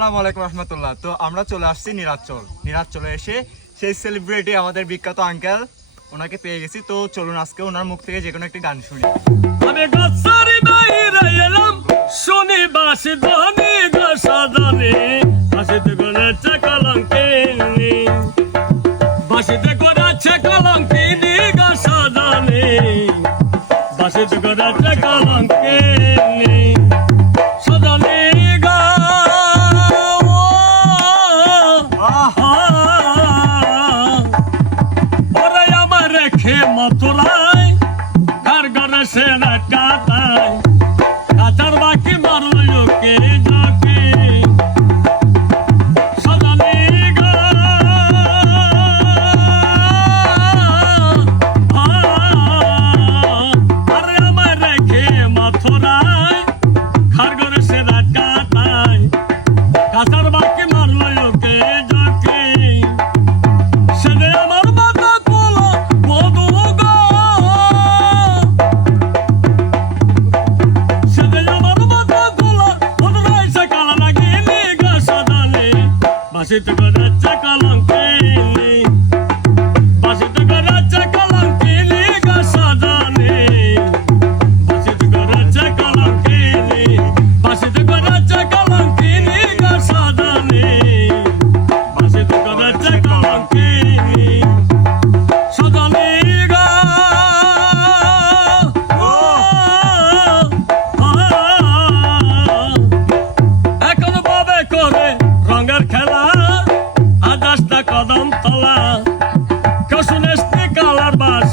আসসালামু আলাইকুম রহমতুল্লাহ। তো আমরা চলে আসছি নিরাচল নিরাচলে এসে সেই সেলিব্রিটি আমাদের বিখ্যাত আঙ্কেল ওনাকে পেয়ে গেছি। তো চলুন আজকে ওনার মুখ থেকে যে কোনো একটি গান শুনি। আমি গাছারি শুনি বাসি ধ্বনি কলঙ্কিনি আমার বাসিতে করাচ্ছে কলঙ্কিনি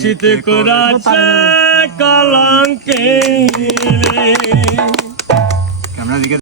বাসিতে করাছে কলঙ্কে। ক্যামেরা দিকে